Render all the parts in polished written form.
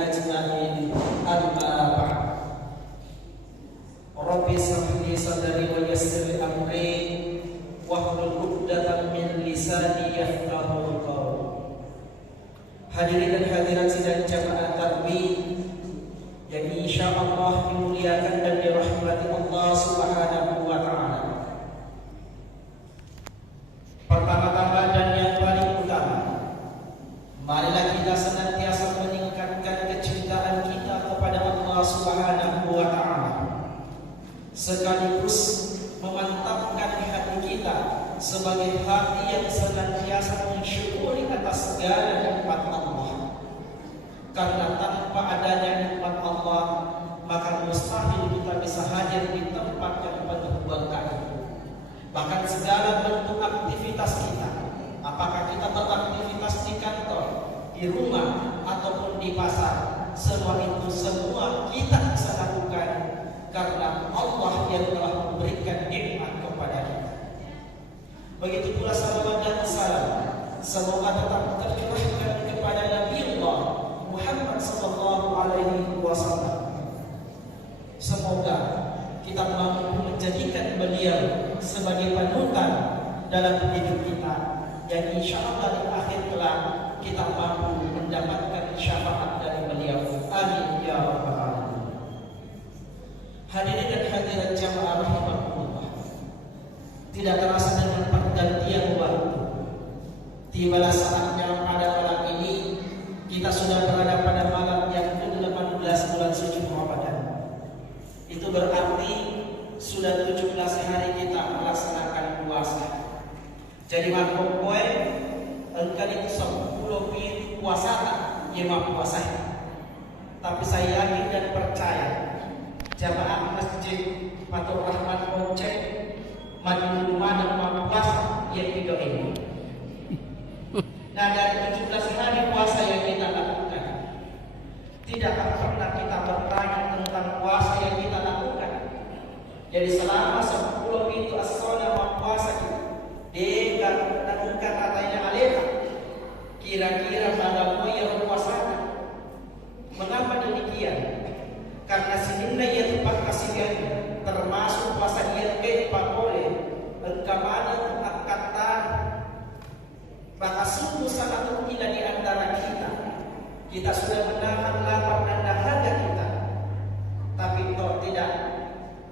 أجمعين أما بعد رب اشرح لي صدري ويسر لي أمري واحلل عقدة من lisani yafqahu qaul. Hadirin dan hadirat sidang jamaah tarawih yang insyaallah dimuliakan dan dirahmati Allah Subhanahu wa taala. Pertama-tama dan yang paling utama, marilah kita senantiasa meningkatkan kecintaan kita kepada Allah Subhanahu wa taala, sekaligus memantapkan hati kita sebagai hati yang senantiasa mensyukuri atas segala nikmat Allah. Karena tanpa adanya nikmat Allah, maka mustahil kita bisa hadir di tempat yang penuh berkah itu. Bahkan segala bentuk aktivitas kita, apakah kita beraktivitas di kantor, di rumah, ataupun di pasar, semua kita bisa lakukan karena Allah yang telah memberikan nikmat kepada kita. Begitu pula salawat dan salam semoga tetap tercurahkan kepada Nabi Allah Muhammad sallallahu alaihi wasallam. Semoga kita mampu menjadikan beliau sebagai panutan dalam hidup kita, yang insyaallah di akhir kelak kita mampu mendapatkan syafaat dari beliau. Amin ya rabbal alamin. Hadirin dan hadirat jamaah rahimakumullah, tidak terasa dengan pergantian waktu, tibalah saatnya pada malam ini kita sudah berada pada malam yang ke-18 bulan suci Ramadan. Itu berarti sudah 17 hari kita melaksanakan puasa. Jadi makhluk kowe engkau itu 10 pil puasa ya puasa. Tapi saya yakin dan percaya jamaah masjid Fathur Rahman Ponceng maju rumah dan puasa yang video ini. Nah, dari 17 hari puasa yang kita lakukan, tidak akan pernah kita bertanya tentang puasa yang kita lakukan. Jadi selama 10 pintu as-shalah puasa kita, dia lakukan katanya alaiha. Kira-kira bagaimana yang puasa? Mengapa demikian? Karena sinina ia tempat kasihan, termasuk puasa yang oleh engkamana kata, maka sungguh sangat tidak di antara kita sudah menahan lapar dan dahaga kita, tapi toh tidak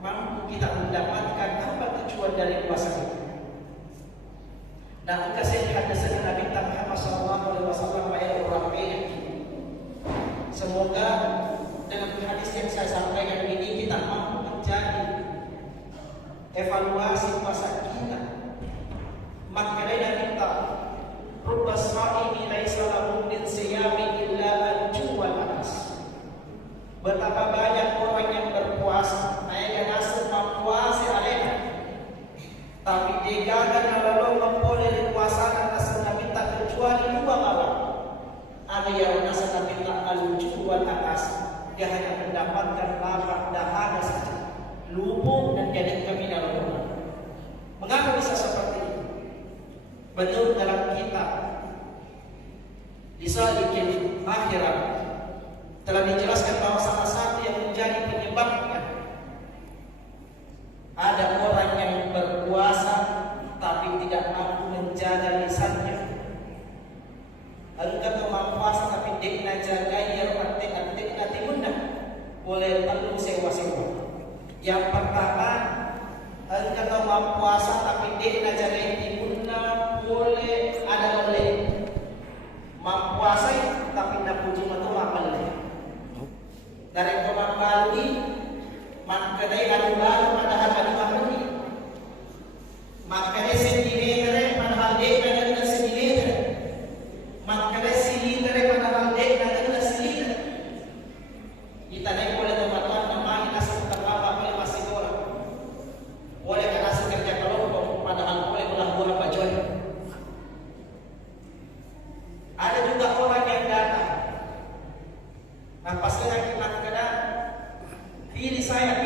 mampu kita mendapatkan apa tujuan dari puasa itu. Dan kasih hadisnya Nabi Muhammad SAW ayat Rabi'ah. Semoga dengan hadis yang saya sampaikan ini kita mampu menjadi evaluasi puasa kita. Maka dari kita rubba sha'imi laisa lahu min siyami illa al-ju' wal anas. Betapa banyak orang yang berpuasa, mereka rasa mempuasi alena, tapi dia gagal lalu memboleh puasa atas Nabi tak kecuali 2 malam. Ada yang rasa Nabi tak al-ju' wal anas, dia hanya mendapatkan lapar dahaga saja, lumpuh dan jadi kami dalam rumah. Mengapa bisa seperti itu? Menurut dalam kitab Risalatul Akhirat telah dijelaskan bahwa salah satu yang menjadi penyebabnya ada orang yang berpuasa tapi tidak mampu menjaga lisannya. Engkau mampu puasa tapi tidak jaga ya arti timunah boleh perlu sewa-sewa. Yang pertama, engkau mampu puasa tapi tidak jaga timunah boleh ada boleh mampu puasa tapi tidak puji itu boleh. Dari komang Bali maka dari adu baru padahal adu mahmudi maka dari sendiri padahal dia dengan sendiri maka dari sendiri padahal dia dengan sendiri. Kita naik boleh teman-teman memakai asal terlapa boleh masih orang boleh kan asal kerja kelompok padahal boleh ulang buah bajuan. Ada juga orang yang datang, nah pas lagi nak kena pilih saya,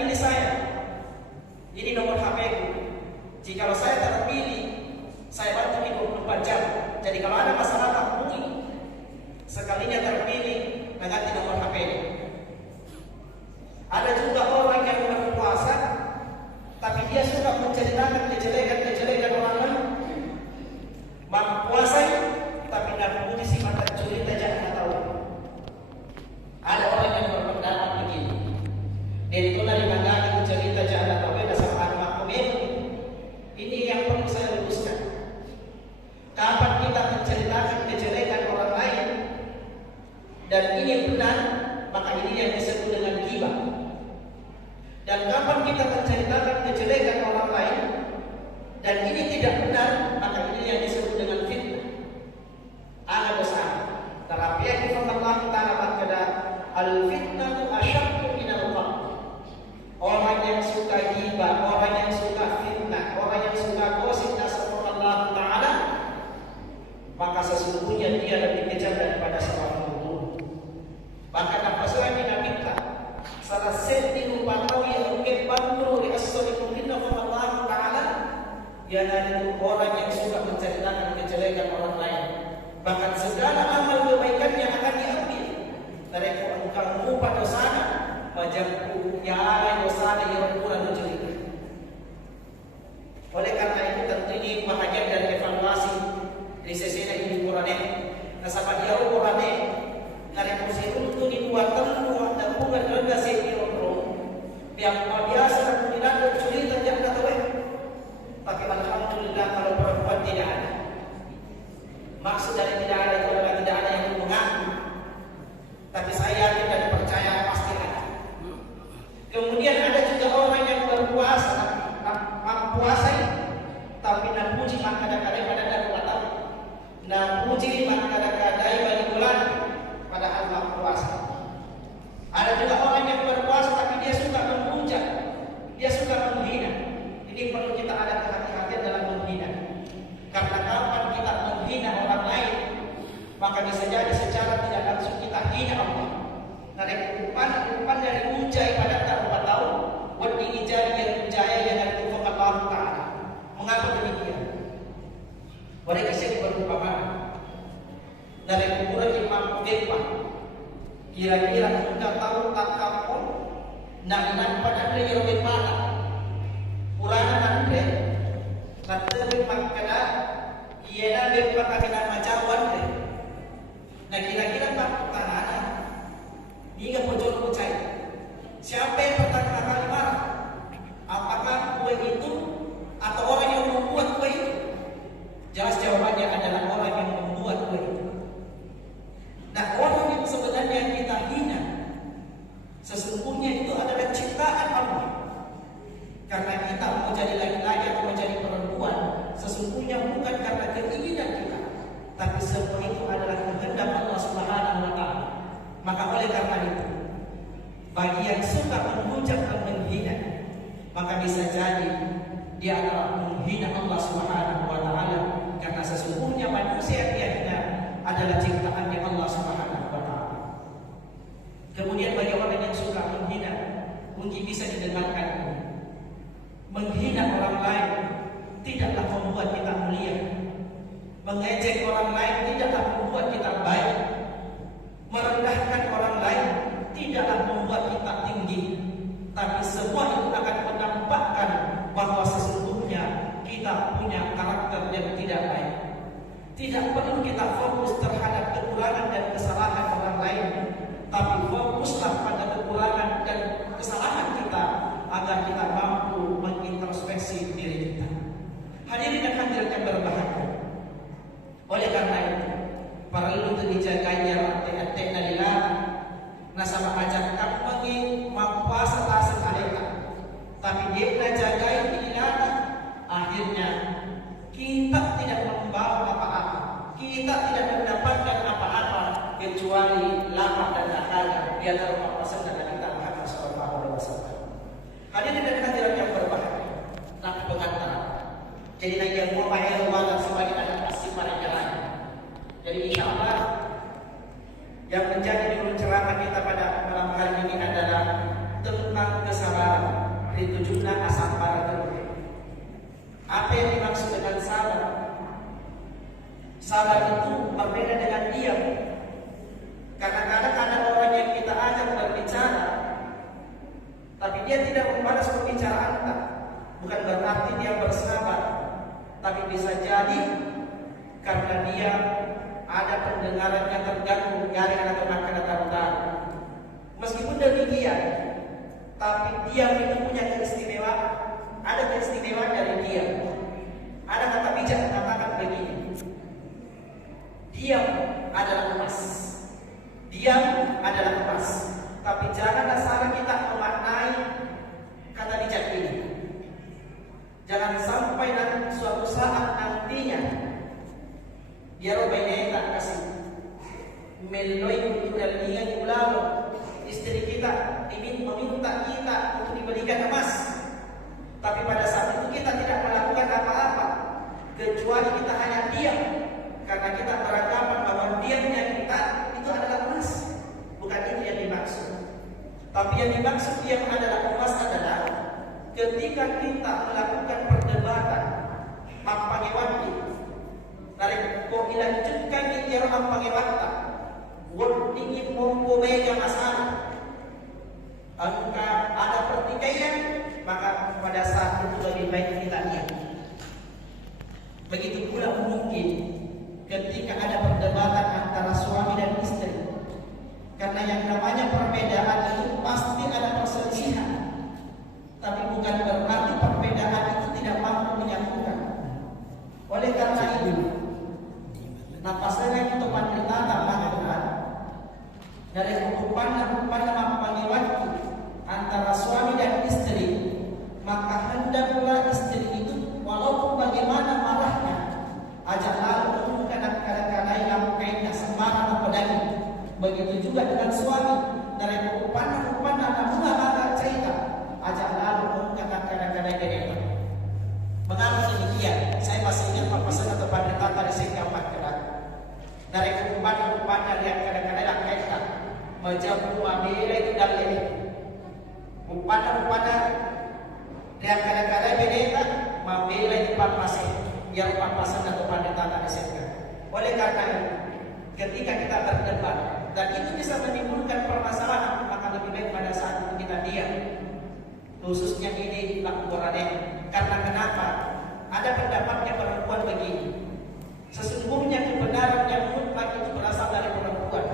dan ini benar, maka ini yang disebut dengan ghibah. Dan kapan kita menceritakan kejelekan orang lain dan ini tidak benar, maka ini yang disebut dengan fitnah. Ana dosa. Terapi yang firman Allah Taala berkata, al-fitnatu asyaddu minal qatl. Orang yang suka ghibah, orang yang suka fitnah, orang yang suka gosip nasabun Allah Taala, maka sesungguhnya dia lebih kejam daripada seorang pembunuh. Bahkan apa lagi Nabi kita salah satu patau yang mungkin bantu di asal-asal minna Allah Taala, yaitu orang yang suka menceritakan kejelekan orang lain. Bahkan segala amal kebaikan yang akan diambil dari engkau pada sana, majapku ya dosa yang kurang menjadi. Oleh karena itu tentu ini bahagian dari evaluasi di sesi ini Quran. Nasabah dia Quran dari musim itu dibuatkan dan bukan rendah sesi yang biasa kemudian kesulitan yang tak tahu. Tapi alhamdulillah kalau perempuan tidak ada. Maksud dari tidak ada itu adalah tidak ada yang mengaku. Tapi saya yakin dan percaya pasti ada. Kemudian ada juga orang yang berpuasa, puasa tapi napuji maka kadang-kadang pada dalam tahu. Napuji maka kadang-kadang bagi bulan padahal tak puasa. Ada juga orang yang berpuasa tapi dia suka memuja, dia suka menghina. Ini perlu kita ada kehati-hatian dalam menghina. Karena kapan kita menghina orang lain, maka bisa jadi secara tidak langsung kita hina Allah. Dari umpan dari ujai pada tak tahu, buat ini jadi yang ujaya yang dari Tuhan Allah Taala. Mengapa demikian? Mereka sendiri berumpama dari kuburan Imam Depan. Kira-kira kita tahu tak kamu, nak pada ada yang lebih parah. Kurang nanti, nanti lebih makna ia lebih pakai nama Jawa deh. Nah kira-kira tak pertanyaan, hingga pojok percaya. Siapa yang pertama kali marah? Apakah kue itu atau orang yang membuat kue itu? Jelas jawabannya adalah orang yang membuat kue itu. Nah orang yang sebenarnya kita hina, sesungguhnya itu adalah ciptaan Allah. Karena kita mau jadi laki-laki atau mau jadi perempuan, sesungguhnya bukan karena keinginan kita, tapi semua itu adalah kehendak Allah Subhanahu wa Ta'ala. Maka oleh karena itu, bagi yang suka menghujat dan menghina, maka bisa jadi dia adalah menghina Allah Subhanahu wa Ta'ala. Karena sesungguhnya manusia yang dia hina adalah ciptaannya Allah Subhanahu wa Ta'ala. Kemudian bagi orang yang suka menghina, mungkin bisa didengarkan. Menghina orang lain tidaklah membuat kita mulia. Mengejek orang lain tidaklah membuat kita baik. Merendahkan orang lain tidaklah membuat kita tinggi. Tapi semua itu akan menampakkan bahwa sesungguhnya kita punya karakter yang tidak baik. Tidak perlu kita fokus terhadap kekurangan dan kesalahan orang lain, tapi fokuslah pada kekurangan dan kesalahan kita agar kita mampu mengintrospeksi diri kita. Hadirin dan hadirat yang berbahagia. Oleh karena itu, perlu dijaganya rantai-rantai nalillah nasabah ajak kamu mempuasa tasan mereka. Tapi dia jagai ilana, akhirnya kita tidak membawa apa-apa. Kita tidak mendapatkan apa-apa kecuali lapar dan dahaga di antara umat dengan kita Muhammad sallallahu alaihi wasallam. Hadirin dan hadirat yang berbahagia, nak pengantar. Jadi yang mau bayar wala sebagai anak pasti para jalan. Jadi insyaallah yang menjadi judul ceramah kita pada malam hari ini adalah tentang kesabaran. Ditujukkan asal para terbaik. Apa yang dimaksud dengan sabar? Sabar itu berbeda dengan diam. Kadang-kadang ada orang yang kita ajak berbicara, tapi dia tidak membalas pembicaraan kita. Bukan berarti dia bersabar, tapi bisa jadi karena dia ada pendengaran yang terganggu dari atau kata-kata. Meskipun demikian, tapi dia itu punya keistimewaan. Ada keistimewaan dari dia. Ada kata bijak mengatakan begini: diam adalah emas. Diam diam adalah emas. Tapi janganlah salah kita memaknai kata bijak ini. Jangan sampai nanti suatu saat nantinya biar banyak tak kasih meloi untuk dalingan ulama istri kita ingin meminta kita untuk diberikan emas, tapi pada saat itu kita tidak melakukan apa-apa kecuali kita hanya diam karena kita beranggapan bahwa diamnya kita itu adalah emas. Bukan itu yang dimaksud. Tapi yang dimaksud diam adalah emas adalah ketika kita melakukan perdebatan mampangewati dari kok dilanjutkan di kira mampangewata word ingin mempunyai masalah angka ada pertikaian, maka pada saat itu lebih baik kita diam. Begitu pula mungkin ketika ada perdebatan antara suami dan istri, karena yang namanya perbedaan itu pasti ada perselisihan. Tapi bukan berarti perbedaan itu tidak mampu menyatukan. Oleh karena itu, napasnya kita pandang maka dari hukuman mempanggil waktu antara suami dan istri, maka hendaklah istri itu walaupun bagaimana marahnya, ajak lalu kadang-kadang yang kaitan sembarang apa lagi. Begitu juga dengan suami, dari hukuman anak agak cerita, ajak lalu kadang-kadang ini. Mengapa demikian? Saya masih ingat papasan atau pendeta dari Singapura kerat. Dari hukuman yang kadang-kadang kaitan menjauh mabila itu dalil. Hukuman yang kadang-kadang pendeta mabila itu papasan yang papasan atau pendeta dari Singapura. Oleh karena itu, ketika kita berdebat dan itu bisa menimbulkan permasalahan, maka lebih baik pada saat itu kita diam. Khususnya ini laporan. Karena kenapa? Ada pendapatnya perempuan begini. Sesungguhnya kebenaran yang mutlak itu berasal dari perempuan,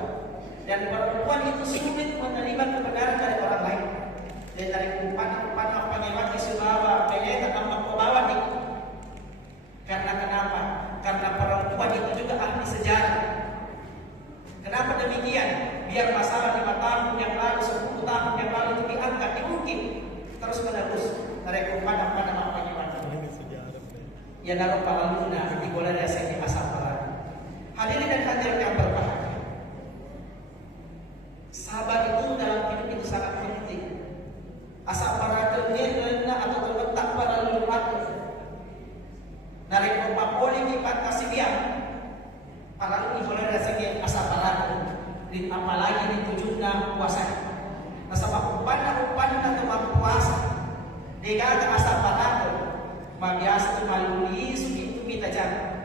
dan perempuan itu sulit menerima kebenaran dari orang lain. Dan dari umpan apa yang laki subawa kayaknya tambah kebawa nih. Karena kenapa? Karena perempuan itu juga ahli sejarah. Kenapa demikian? Biar masalah 5 tahun yang lalu, 10 tahun yang lalu itu diangkat, diungkit terus menerus dari umpan apa yang ya naruh pahaluna di bola dasar di asapara. Hadirin dan hadirat yang berbahagia, sahabat itu dalam hidup itu sangat penting. Asapara ternyata atau terletak pada luar dari rumah boleh dipat kasih biang. Kalau di bola dasar di asapara, apalagi di tujuhnya puasa. Nasabah umpan atau puasa dengan asapara. Biasa itu maluli itu kita jangan.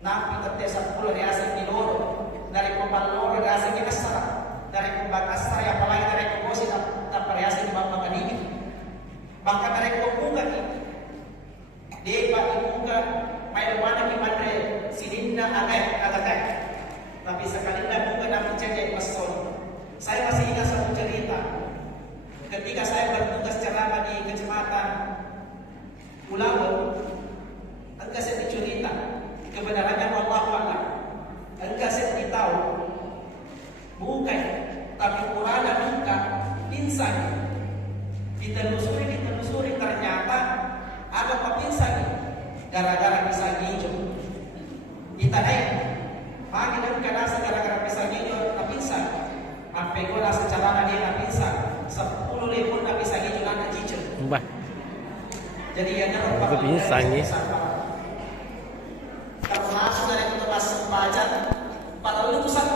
Nah kita tesap pula reaksi di loro dari kompak loro reaksi kita salah dari kompak asar yang apalagi dari komposi tak reaksi di bawah kadiki. Bahkan dari kompungan ini dia ibuka main mana di mana sidinda agak. Tapi sekali dah bukan nak cek pesol. Saya masih ingat satu cerita ketika saya bertugas ceramah di kecamatan Pulau, engkau saya cerita kebenarannya Allah Taala. Engkau saya tahu, bukan, tapi Quran engkau insan. Ditelusuri ternyata ada pepinsan gara-gara pisang hijau. Ditanya, pagi dan kenasa gara-gara pisang hijau pepinsan. Apa kau rasa cara dia pepinsan? 10 lepon pisang hijau nak hijau. Jadi yang nampak pinsang ya. Termasuk dari tempat sempajan para lulusan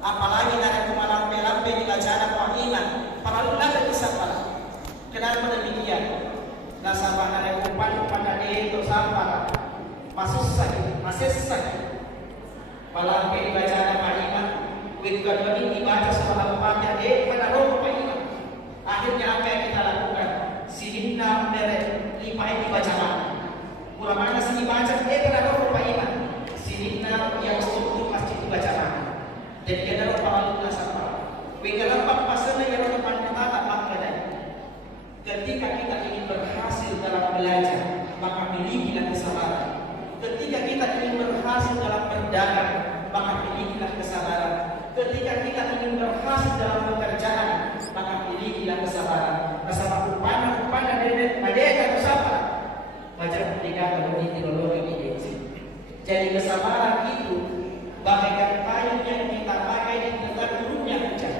apalagi dari kemalam-melampe di bacaan pengiman para lulusan bisa para. Kenapa demikian? Nasabah dari umpan pada itu sampah masuk sakit. Malampe di bacaan pengiman, wikad ini dibaca setelah umpamanya dia pada roh pengiman. Akhirnya apa yang kita lakukan? Sidinna mere lipai dibaca ulama mana sini baca pada roh iman. Sidinna yang struktur masjid dibaca. Jadi kita roh pahaluna sama. Wikala pasana yang depan kita tak makna. Ketika kita ingin berhasil dalam belajar, maka milikilah kesabaran. Ketika kita ingin berhasil dalam berdagang, maka milikilah kesabaran. Ketika kita ingin berhasil dalam pekerjaan, maka milikilah kesabaran. Kesabaran upana dari mereka bersabar. Macam ketika kalau di teknologi ini. Jadi kesabaran itu bagaikan payung yang kita pakai di tengah turunnya hujan.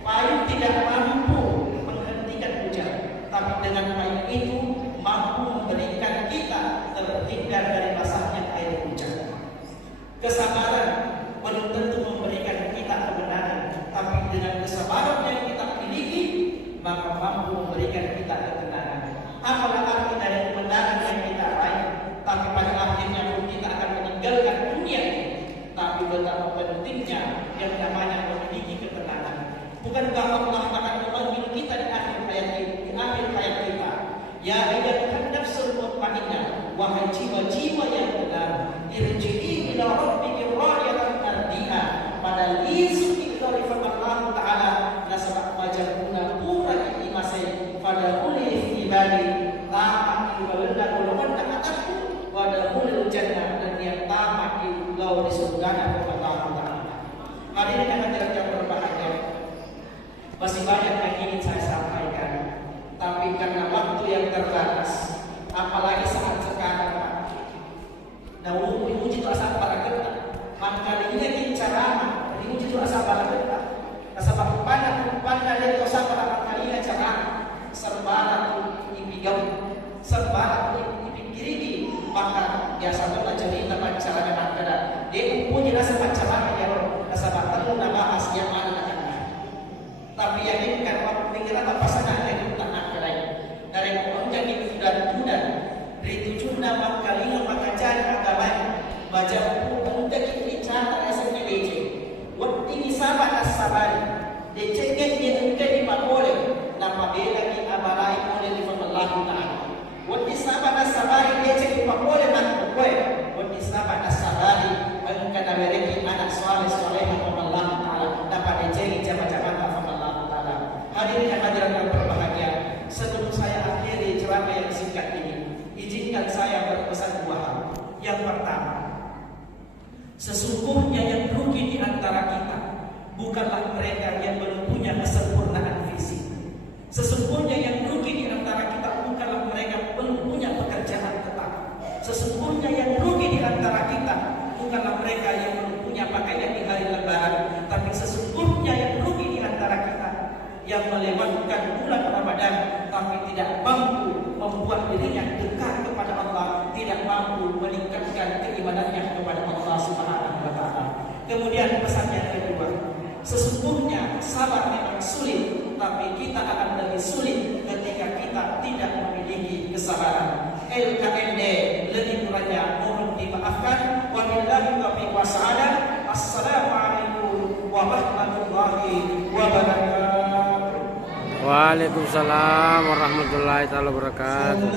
Payung tidak mampu menghentikan hujan, tapi dengan payung itu mampu memberikan kita terhindar dari basahnya air hujan. Kesabaran belum tentu memberikan kita kebenaran, tapi dengan kesabaran yang kita miliki, maka mampu memberikan kita ketenangan. Apalah arti dari kebenaran yang kita raih, tapi pada akhirnya pun kita akan meninggalkan dunia ini. Tapi betapa pentingnya yang namanya memiliki ketenangan. Bukankah Allah akan memanggil kita di akhir hayat kita? Ya ayyuhan nafsul mutmainnah, wahai jiwa-jiwa yang benar, irji'i ila rabbiki radiyatan mardiyah. Pada lisu dari firman Allah Ta'ala, nasabak majaruna pura imasai pada uli ibadi tamak ibalenda golongan dan atasku pada uli jannah, dan yang tamak ilau di surga kepada Allah Ta'ala. Hadirin yang hadirat berbahagia, masih banyak yang ingin saya sampaikan, tapi karena waktu yang terbatas, apalagi saat sekarang, nah diuji itu asal para kita, maka ini yang ceramah, diuji itu asal para kita, asal pandang dia itu asal para kalinya ceramah, serbaran ipigam, serbaran ipikiriki, maka biasanya cerita pacaran yang ada, dia uji rasa pacaran yang asal batal nama as yang ada. Tapi yang ini kan waktu pikiran apa pasangan yang kita akalai dari orang yang sudah muda dari 7 nama kali maka cari agama baca buku untuk ini cara rasanya DC. Waktu ini sahabat as-sabari DC kan dia enggak dipakai nama bela di abalai oleh di Allah Ta'ala. Waktu sahabat as-sabari DC dipakai nak bukai. Waktu sahabat as-sabari engkau dah bereki anak soleh Allah Ta'ala dapat DC jamaah-jamaah. Hadirin yang hadirat yang berbahagia, sebelum saya akhiri ceramah yang singkat ini, izinkan saya berpesan 2 hal. Yang pertama, sesungguhnya yang rugi di antara kita bukanlah mereka yang belum punya kesempurnaan fisik. Sesungguhnya yang rugi di antara kita bukanlah mereka yang belum punya pekerjaan tetap. Sesungguhnya yang rugi di antara kita bukanlah mereka yang belum punya pakaian di hari Lebaran, tapi sesungguhnya yang rugi di antara kita yang melewatkan bulan Ramadan tapi tidak mampu membuat dirinya dekat kepada Allah, tidak mampu meningkatkan keimanannya kepada Allah Subhanahu wa Ta'ala. Kemudian pesan yang kedua, sesungguhnya sabar memang sulit, tapi kita akan lebih sulit ketika kita tidak memiliki kesabaran. LKND lebih kurangnya mohon dimaafkan. Wabillahi taufiq wa sa'adah. Assalamualaikum warahmatullahi wabarakatuh. Waalaikumsalam warahmatullahi wabarakatuh.